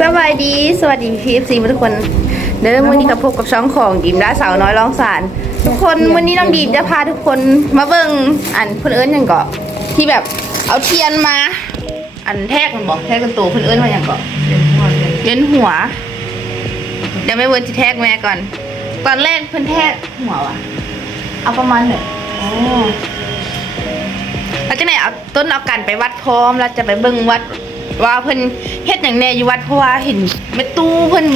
สวัสดี สวัสดีพีเอฟซีทุกคนเดิมวันนี้กับพบกับช่องของดิมและสาวน้อยร้องสาร ทุกคนวันนี้น้องดีมจะพาทุกคนมาเบิ่งอันเพื่นเอิญยังเกาะที่แบบเอาเทียนมา อันแทกมันบอกแทกกันตัวเพื่นเอิญมาอย่างเกาะเย็นหัวเดี๋ยวไม่เวิร์นจะแทกแม่ก่อน ตอนแรกเพื่อนแทกหัววะเอาประมาณเนี่ยแล้วจะไหนเอาต้นเอากันไปวัดพร้อมแล้วจะไปเบิ่งวัด ว่าเพิ่นเฮ็ดอย่างแน่อยู่วัดเพราะว่าเห็นแม่ตู้เพิ่น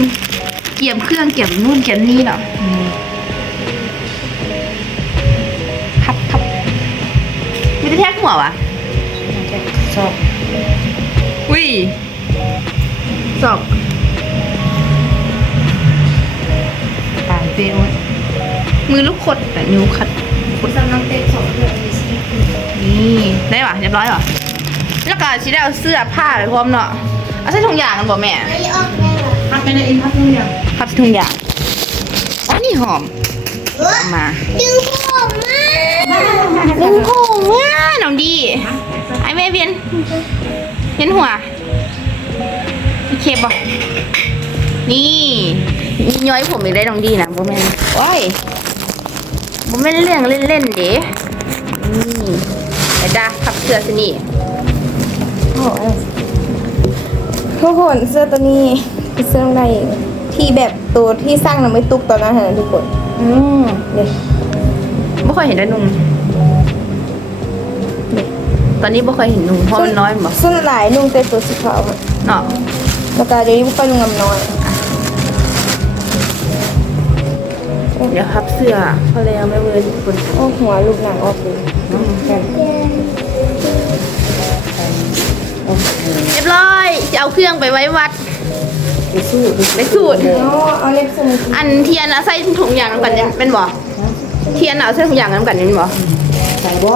เกี่ยมเครื่องเกี่ยมนู่นเกี่ยมนี่เนาะครับครับมีแต่แทกหัววะชอบอุ้ยศอกปานเปรี้ยวมือลูกคดแต่นิ้วคัดสำนักเต็กสองเดือนมีสินี่ได้ปะเรียบร้อยปะ แล้วก็สิได้เอาเสื้อผ้าไปพร้อมเนาะเอาใส่ถุงยางกันบ่แม่ไอ้ออกแม่ล่ะทำเป็นอินพัททุกอย่างพับถุงยางอ๋อนี่หอมเอามาดึงผมมาลุงผมว่าน้องดีไอแม่เวียนเวียนหัวโอเคบอกนี่มีย้อยผมอีกได้น้องดีนะบ่แม่นโอ้ยบ่แม่นเรื่องเล่นๆเด้นี่ไอ้ดาขับเสื้อสินี่ ทุกคนเสื้อตัวนี้คือเสื้อในที่แบบตัวที่สร้างน้ำไม่ตุกตอนนั้นนะทุกคนอืมเนี่ยบ่ค่อยเห็นได้นุ่งนี่ตอนนี้บ่ค่อยเห็นนุ่งเพราะมันน้อยบ่ส่วนหลายนุ่งแต่ตัวสีขาวอะเนาะแล้วก็เดี๋ยวนี้บุฟเฟ่นุ่งงำน้อยเดี๋ยวครับเสื้อพอแล้วแม่เวิร์นทุกคนโอ้หัวลูกหนังออกเลย เรียบร้อยจะเอาเครื่องไปไว้วัด ไปสู้ไปสูตรอ๋อเอาเล็บสมุนอันเทียนอะใส่ถุงยางน้ำกันเนี่ยเป็นบ่เทียนอะเอาใส่ถุงยางน้ำกันเนี่ยเป็นบ่ใส่บ่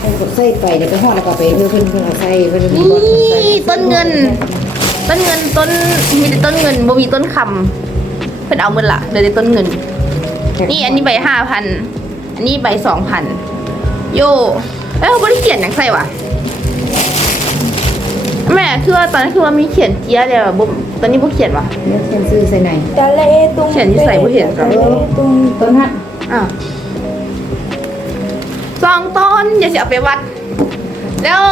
ให้กดใส่ไปเดี๋ยวไปห่อแล้วก็ไปเพื่อเพิ่นเพิ่นเอาใส่เพิ่นนี่ต้นเงิน ต้นเงินต้นมีแต่ต้นเงินบ่มีต้นคำเพิ่นเอาเงินละเหลยแต่ต้นเงิน นี่อันนี้ใบห้าพันอันนี้ใบสองพันโยเอ้ยเขาบ่ได้เขียนอย่างใส่วะ แม่คือว่าตอนนั้นคือว่ามีเขียนเจี๊ยเลยว่ะบ่ตอนนี้บ่เขียนวะเนี่ยเขียนซื้อใส่ไหนตะเลตุ้งเขียนที่ใส่บ่เห็นหรอตะเลตุ้งต้นฮัดอ้าวสองต้นอย่าสิเอาไปวัด แล้ว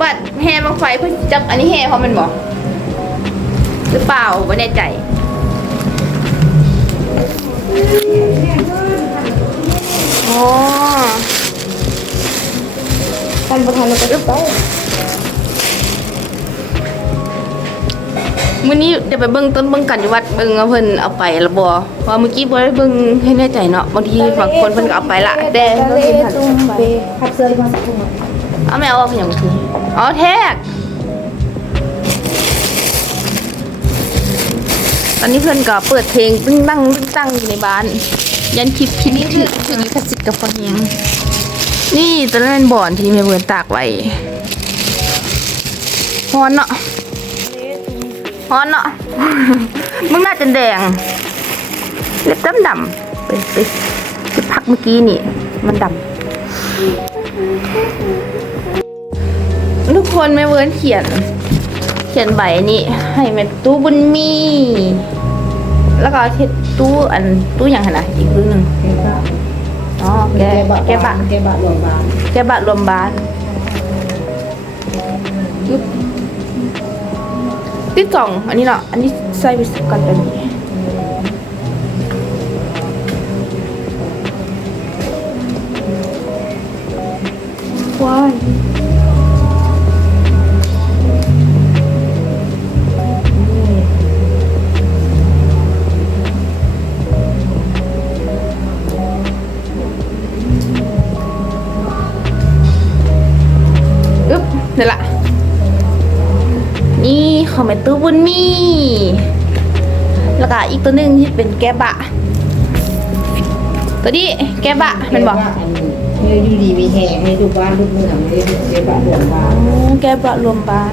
บัตรแฮบังไฟเพื่อจับอันนี้แฮเพราะมันบอกหรือเปล่าไม่แน่ใจ อ๋อท่านประธานเราก็ไป มื้อนี้เดี๋ยวไปเบิ่งต้นเบิ่งกันอยู่วัดเบิ่งว่าเพิ่นเอาไปและบ่ว่าเมื่อกี้บ่ได้เบิ่งให้แน่ใจเนาะบางทีบางคนเพิ่นก็เอาไปละแต่ตะเพิ่เลนเห็นทันตุ้งเปพับเสื้อมาสักถุงเอาแม่เอาออกอย่างคืออ๋อแท็กตอนนี้เพื่อนก็เปิดเพลงตึ้งตั้งตึ้งตั้งอยู่ในบ้าน ยันคลิปคลิปนี้ถือถือลิขสิทธิ์กับฟังยังนี่ตอนนั้นเป็นบ่อนที่แม่เวิร์นตากไว้ฮอนเนาะ ฮอนเนาะ มึงน่าจะแดง เล็บดำดำๆไปไปไปพักเมื่อกี้นี่ มันดำทุกคนแม่เวิร์นเขียน เขียนใบนี้ ให้แม่ตู้บุญมี แล้วก็เทตู้อันตู้อย่างไรนะอีกตู้หนึ่งแกก็อ๋อแกแกบะแกบะแกบะรวมบานแกบะรวมบ้านยึบ ที่กล่อง อันนี้เนาะอันนี้ใส่ไปสักกันแบบนี้ว้ายนี่แหละ ของแม่ตู้บุญมี แล้วก็อีกตัวหนึ่งที่เป็นแกบะ ตัวนี้แกบะแมันบอกมีอยู่ดีมีแหงมีทุกบ้านทุกเมืองเลยแกบะรวมบานอ๋อแกบะรวมบ้าน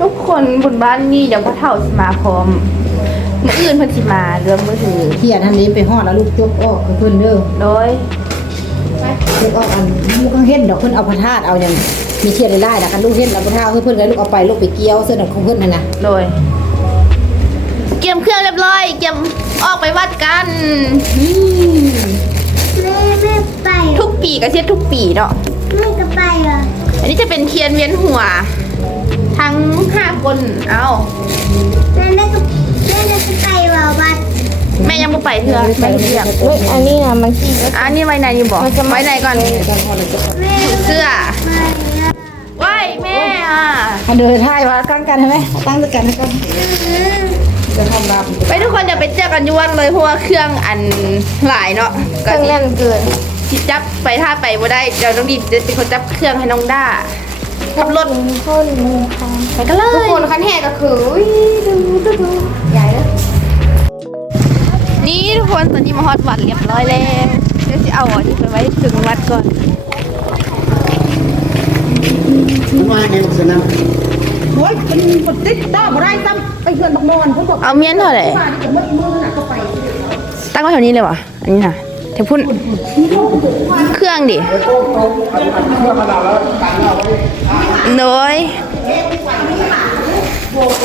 ทุกคนบนบ้านนี่เดี๋ยวพ่อเฒ่าสิมาพร้อม มื้ออื่นเพิ่นสิมาเรื่องมื้อถือเขียนอันนี้ไปฮอดแล้วลูกยกออกให้เพิ่นเด้อโดยยกออกอันลูกก็เห็นดอกเพิ่นเอาพระธาตุเอาหยังมีเขียนไล่ๆนะคันลูกเห็นเอาพระธาตุให้เพิ่นก็ลูกเอาไปลูกไปเกี่ยวเสื้อดอกของเพิ่นนั่นน่ะโดยเกียมเครื่องเรียบร้อย เกียมออกไปวัดกันนี่แม่แม่ไปทุกปีก็เช็ดทุกปีเนาะแม่ก็ไปเหรออันนี้จะเป็นเทียนเวียนหัว ทั้งห้าคนเอาแม่แม่ก็ แม่แม่ก็ไปเหรอบัดแม่ยังไม่ไปเถอะแม่เรียกเฮ้ยอันนี้นะมันขี้ก็อันนี้ไว้ไหนอยู่บอกมันจะมาไว้ไหนก่อนแม่เสื้อไปอะไว้แม่อะอันเดินท่ายว่าตั้งกันใช่ไหมตั้งด้วยกันให้กันจะทำรับไปทุกคนจะไปเจอกันอยวดเลยเพราะว่าเครื่องอันหลายเนาะเครื่องแน่นเกินสิจับไปถ้าไปบ่ได้เดี๋ยวน้องดีจะเป็นคนจับเครื่องให้น้องด้า ขับรถคนมือค่ะไปกันเลทุกยคนคันแห่ก็คืออุ้ยดูดูดูใหญ่เลยนี่ทุกคนตอนนี้มาฮอดวัดเรียบร้อยแล้วเดี๋ยวจะเอาอันนี้ไปไว้ถึงวัดก่อนมาไงบอกสนามโอ้ยเป็นปติดต่อบ่ได้ซ้ำไปเฮือนบักนอนเพิ่นบอกเอาเมียนเท่าไหร่ว่านี่จะมือมือน่ะก็ไปตั้งไว้แถวนี้เลยวะอันนี้นะ แถวพุ่นเครื่องดิโน้อย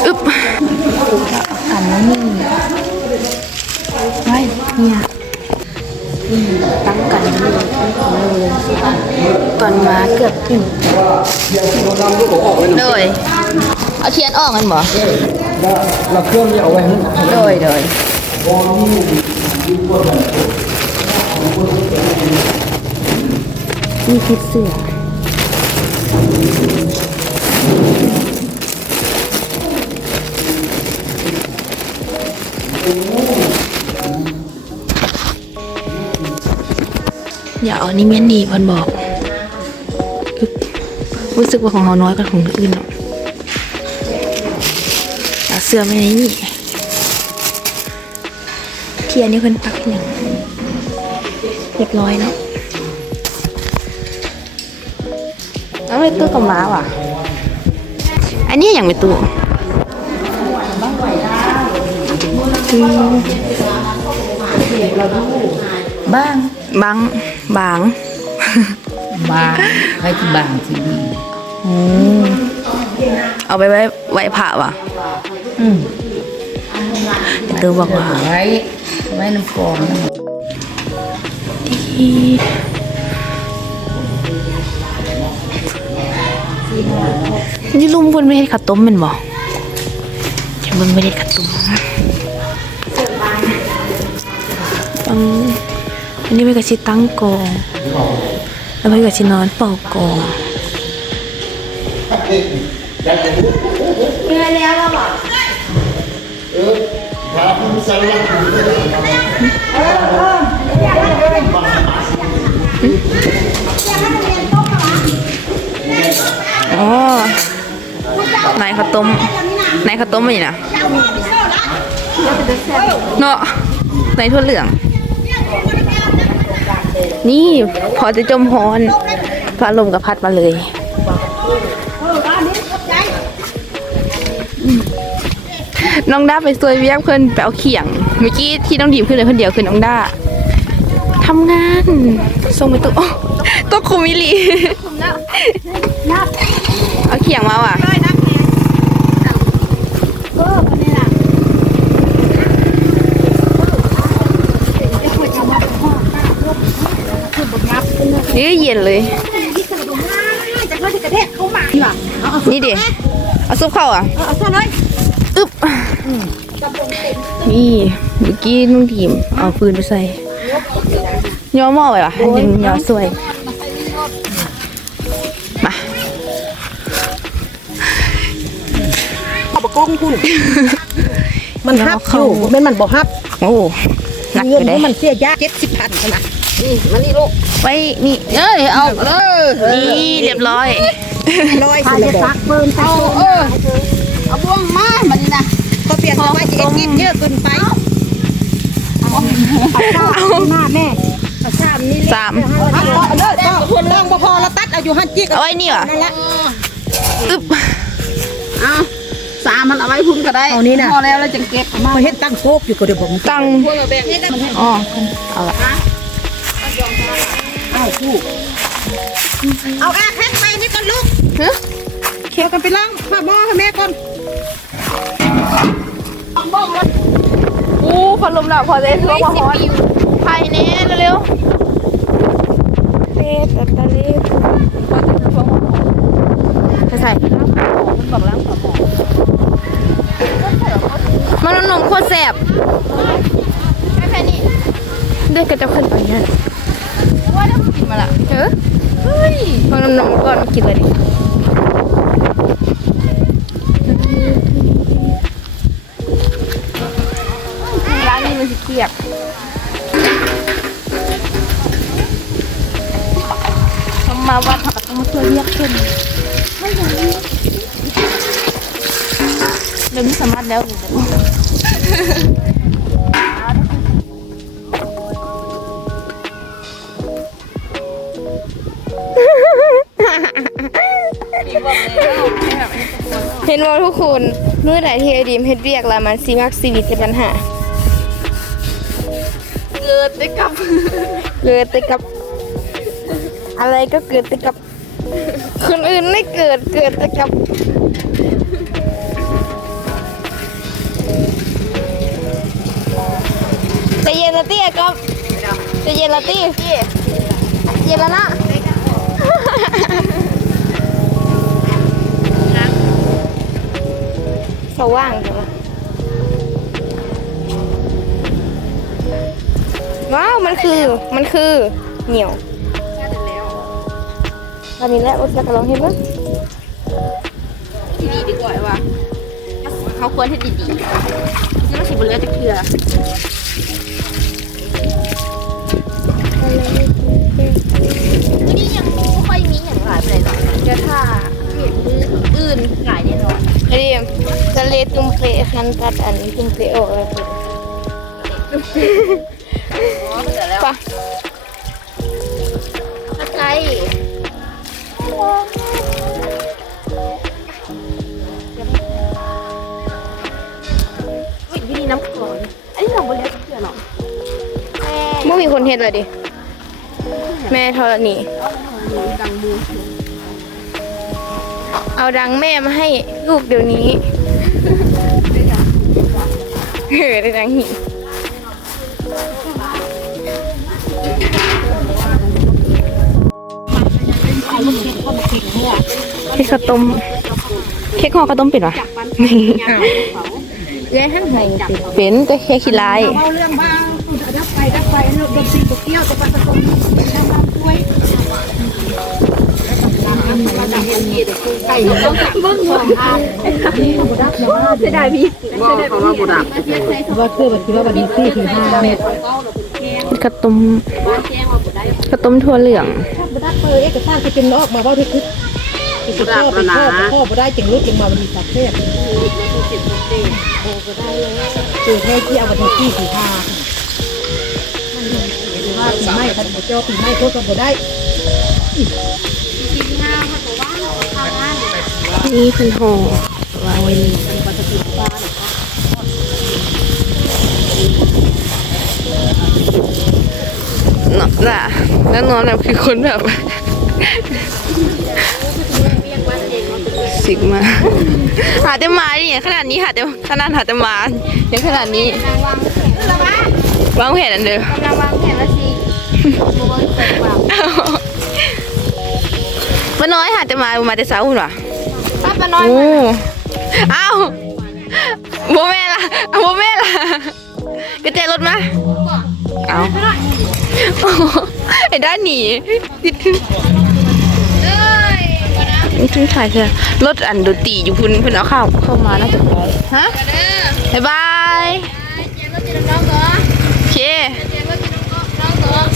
อึ๊บอันนี้ไว้เนี่ยตั้งกันเลยตอนมาเกือบถึงเลยเอาเทียนออกกันบ่เราเครื่องนี้เอาไว้ให้โดยโดย นี่คิดเสืออย่าเอานี่เมียนดีเพันบอก รู้สึกว่าของเราน้อยกว่าของอื่นเนาะเอเสื้อไม่ในนี่เทียนนี่เพิ่นปักหนึ่ง เรียบร้อยเนาะแล้วไม่ตู้กับม้าว่ะ อันนี้อย่างไม่ตู้บ้างบางบางบางให้ที่บางทีวีเอาไปไว้ไว้ผ่าว่ะอืมเดี๋ยวตู้บอกว่าไว้ไว้น้ำกรองนี่ ลุงเพิ่นไม่ได้ข้าวต้มแมันบ่เบิ่งไม่ได้ข้าวต้มตังอันนี้ไม่ก็สิตั้งกองแล้วไม่ก็สินอนเป่ากองอ๋ นายข้าวต้มนายข้าวต้มมันอยู่นะเนาะนายทั่วเหลือง นี่พอจะจมพรพระลมกับพัดมาเลยอืมน้องด้าไปซวยเวียกเพื่อนไปเอาเขียงเมื่อกี้ที่น้องดีมขึ้นเลยคนเดียวคือน้องด้าทำงานส่งไปตัวตัวคุมิลีเอาเขียงมาว่ะ นี่เย็นเลยนี่ดิเอาซุปเข้าอะอึ๊บ นี่เมื่อกี้นุ่งทีม เอาฟืนไปใส่ย่อหม้อไว้ว่ะยังย่อสวย มาเอาบกล้องคุณมันฮับอยู่บ่แม่นมันบ่ฮับโอ้หนักอเงินยู่เด้ที่มันเสียยากเจ็ดสิบพันใช่ไหมนี่มันนี่ลูก ไว้นี่เอ้ยเอาเออนี่เรียบร้อยร้อยสิเลยบอกเอาเออเอาบ่วงมามันนี่นะก็เปลี่ยนมาว่าจะเอ็ดกินเยอะเกินไปเอาหน้าแม่เอาสามนี่สามเอาต่อเด้อต่อคนเรื่องบ่พอเราตัดเอาอยู่หันจิกเอาไว้นี่เหรอนั่นแหละอึ๊บสามันเอาไว้พุ่นก็ได้เอานี่น่ะพอแล้วแล้วจึงเก็บมามาเฮ็ดตั้งโชคอยู่ก็เดี๋ยวผมตังอ๋อเอาละ เอาแอร์แพ็คไปนี่ก่อนลูกเฮ้ยเคี่ยวกันไปล้างผ้าหม้อให้แม่ก่อนอู้พัดลมแล้วพอเลยทั่วพอฮอตภายในเร็วเตตะตะเลๆใส่มันนมโคตรแซ่บแค่นี้เดือกกระจะขึ้นไปนั่นว่าเดี๋ยวกิน มาละเออฟังน้ำนมก่อนกินเลยดิร้านนี้มันสิเกียบมาวัดผักต้องมาช่วยเรียกขึ้นเดี๋ยวนี้สามารถแล้วเดี๋ยว เห็นว่าทุกคนเมื่อไหร่ที่ไอดีมเฮ็ดเวียกแล้วมันซีมักซีวิตเป็นปัญหา เกิดได้กับเกิดแต่กับ อะไรก็เกิดแต่กับ คนอื่นไม่เกิดเกิดแต่กับ ใจะเย็นละตี้อะกับใจะเย็นละตี้เย็นแล้วนะ สว่างจังวะว้าวมันคือมันคือเหนียวตอนนี้แหละอุตส่าห์กำลังเห็นมั้ยดีดีกว่าว่ะเขาควรให้ดีๆนี่มันสิบเรือจะเถื่อ อ๋อเข้าใจแล้วปะเข้าใจอุ๊ยวิธีน้ำก่อน อันนี้เราบริเวณเถื่อหรอไม่มีคนเห็นเลยดิ แม่ธรณีดังมูเอาดังแม่มาให้ลูกเดี๋ยวนี้ เฮ้ยได้ดังหิเค้กข้าวต้มเค้กห่อข้าวต้มเป็นวะเย้หั่นไงเป็นแต่แค่ขี้ลายเอาเรื่องบ้างดับไฟดับไฟเรื่องสิ่งตัวเกี้ยวตัวปลาตะกงน้ำ มันกล้วยไก่ต้องเบิ้งหัวเสียดายพี่ว่าเขาว่าบุดับว่าเพื่อแบบคิดว่าวันนี้สี่ถึงห้าเมตรข้าวต้มข้าวต้มถั่วเหลืองบุดับเปิดเอกสารที่เป็นออกมาว่าที่คือเป็นพ่อเป็นพ่อพ่อบุได้จึงรุดจึงมาวันนี้สักเทศคือแค่ที่เอาวันที่สี่ถึงห้าว่าปีไม่คันเจ้าปีไม่โคตรก็บุได้ นี่เป็นห่อวางไว้นี่เนาะน่ะแล้วนอนแบบคือคนแบบ สิกมา หาแต่มาอย่างขนาดนี้หาแต่ขนาดหาแต่มาอย่างขนาดนี้ วางแผนอันเดิมกำลังวางแผนว่าสิบ่เบิ่งเปิดว่าป้าน้อยหาแต่มามาแต่เช้าหุ่นวะ ป้าป้าน้อยโอ้อ้าวโบแม่ล่ะเอาโบแม่ล่ะกระเจรถมาเอาโอ้โหไอ้ด้านหนีติดขึ้นถ่ายเถอะรถอันดนตรีอยู่พุ่นเพุ่นเอาเข้าเข้ามาน่าจะได้ฮะบ๊ายบายโอเค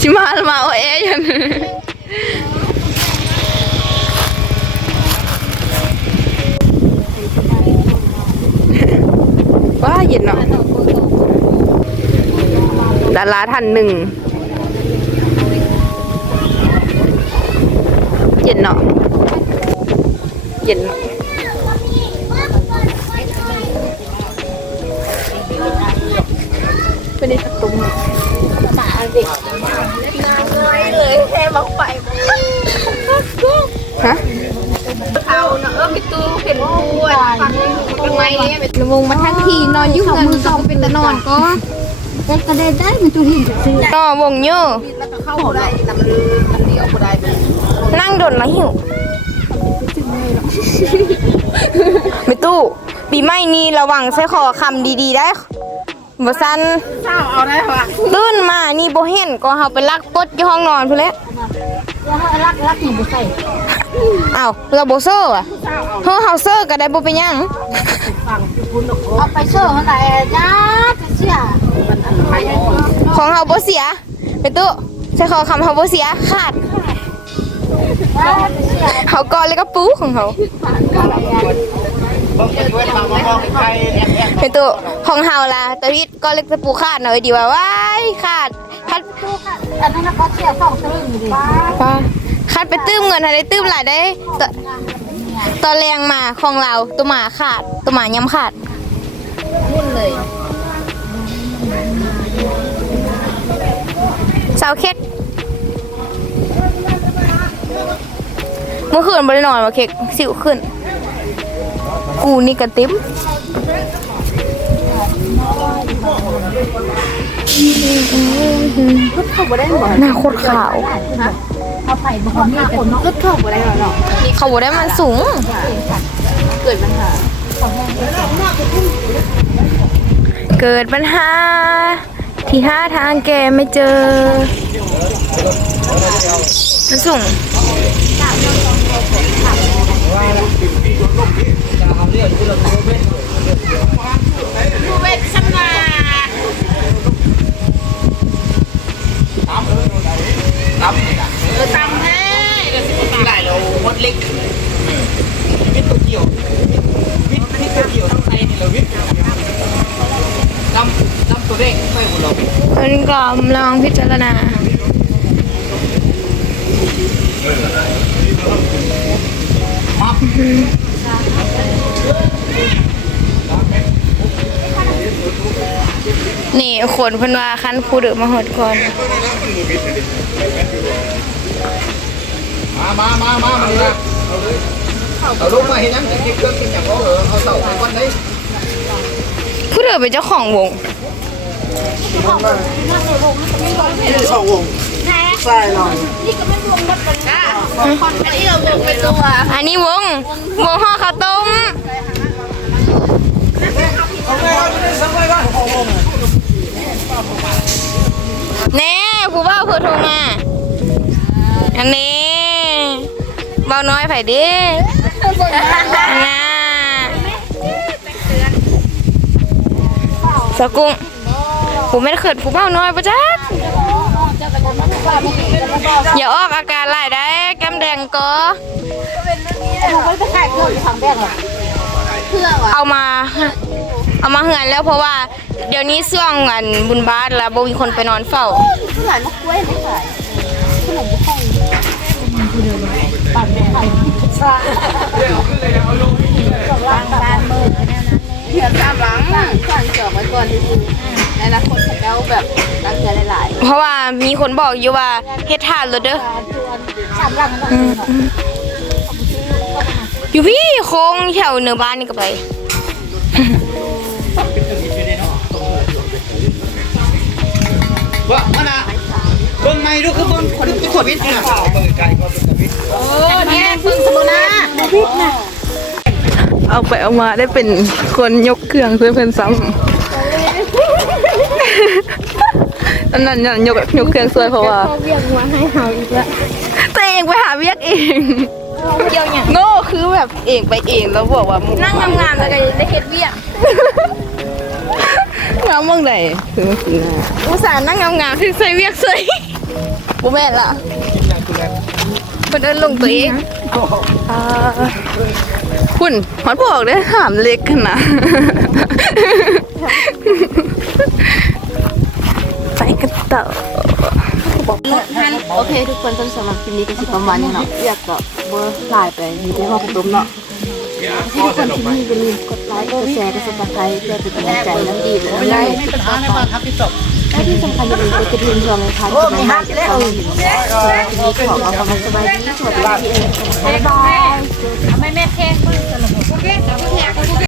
ชิมาแล้วมาโอเอยัน ย็นเนาะดาราท่านหนึ่งเย็นเนาะเย็นไม่นด้ตัตุ้มตาเด็กนางเายเลยแค่บังไฟฮะเอาเนาะเออพี่ตู้เห็นปูอ่ วงมาทั้งทีนอนยุ่งเงินก็เป็นตะนอนก็ได้ก็ได้ได้มันตัวหินซื้อก็วงเยอะเข้าได้นำลืออันนี้เอาบ่ได้นั่งดนแล้วหิวไม่ตู้ปีใหม่นี้ระวังใส่คอคำดีๆได้บ่ซันเช้าเอาได้ปะตื่นมานี่โบเห็นก็เฮาไปลักปดอยู่ห้องนอนพุ่นแล้วแล้วรักรักหนูบ่ใส่ อ้าวเราบ่เซอร์อะเฮาเฮาเซอร์ก็ได้บ่เป็นหยังเอาไปเชื่อเท่าไหร่จ้าไปเชื่อของเฮาบ่เสียไปตู้ใส่คอคำเฮาบ่เสียขาดจ้าไปเชื่อเฮาก่อนเลยก็ปูของเฮาบอกเป็นเวทมามามองใครแอบแอบไปตู้ของเฮาล่ะตะวิดก็เล็กจะปูขาดหน่อยดีว่าว้ายขาดคัดอันนั้นก็เชื่อสองสลึงอยู่ดิป้า คัดไปตื้มเงินให้ได้ตื้มหลายได้ตอนตอนแรงมาของเราตัวหมาขาดตัวหมาย้ำขาดเลยเสาเค็ดเมื่อคืนบริโนอนมาเค้กสิวขึ้น กูนี่กระติ้มหน้าโคตรขาว เอาไปบ่มีคนเนาะก็เข้าไปได้หรอกเขาบอกได้มันสูง เกิดปัญหาเกิดปัญหา ที่หาทางแกไม่เจอ มันสูงเวทชำนา หลายเราหมดเล็กวิทย์ตัวเกี่ยววิทย์วิทย์ตัวเกี่ยวทั้งในนี่เราวิทย์ดำดำตัวเด้งไม่หมดหรอกตอนนี้ก็ลองพิจารณานี่คนพิ่นวาคันผู้เดือมาหดก่อน มามามามามาเลยเอาลูกมาเห็นยังจะเก็บเครื่องกินอย่างเขาเออเอาเต่าไปวันไหนผู้เดือเป็นเจ้าของวงสองวงใช่หน่อยคนอันนี้เราบุกเป็นตัวอันนี้วง วงห่อข้าวต้มแน่ผู้ว่าเพื่อโทรมา อันนี้เบาน้อยไผ่ดินะสกุงผมไม่เขินผู้เบาน้อยปะจ๊ะอย่าออกอาการหลายได้ แก้มแดงก็มันก็ขายเครื่องทางแบงหรอเอามาเอามาเหือนแล้วเพราะว่า เดี๋ยวนี้ช่วงงานบุญบาสแล้วบ่มีคนไปนอนเฝ้าเพื่อนมากล้วยไม่ขาย เถื่อนตามหลังสั่งจอกไว้ก่อนที่สุดในอนาคตเขาจะเอาแบบรักเธอหลายเพราะว่ามีคนบอกอยู่ว่าเฮ็ดทานรถเด้อสามหลังอยู่พี่โค้งแถวเหนือบ้านนี่ก็ไป ว่าอันน่ะ เบิ่งไม่ดูคือเบิ่งคนที่ขวดวิทย์เนี่ยเบิ่งไกลก็เป็นวิทย์ๆแม่พึ่งสมุนนะเอาไปเอามาได้เป็นคนยกเครื่องเพื่อนเพื่อนซ้ำอันนั้นยกยกเครื่องสวยเพราะว่าเรียกมาให้หาอีกแล้วตัวเองไปหาเวียกเองเกี่ยวอย่างโง่คือแบบเองไปเองแล้วบอกว่านั่งงามๆแล้วก็ได้เฮ็ดเวียกงามเมื่อไหนคือเมันคืออุตส่าห์นั่งงามๆถึงใส่เวียกใส่ บุแม่นล่ะมันเดินลงตัวเองอ่าคุณฮอดบอกได้ถามเล็กกันนะไปกันต่อ โอเค ทุกคนต้นสำหรับคลิปนี้ก็สิประมาณนี้เนาะอยากก็เบอร์หลายไปมีที่ห้องตุ้มเนาะที่ทุกคนที่นี่อย่าลืมกดไลค์กดแชร์กดซับสไครต์เพื่อเป็นกำลังใจน้ำดีและน้ำได้ไม่เป็นปัญหาในบ้านครับพี่ตบและ ที่สำคัญอย่าลืมกดกระดิ่งชมเลยค่ะโอ้มีห้ามไปแล้วขอความสบายดีสวัสดีเองบ๊ายบายแม่เค้แม่แค่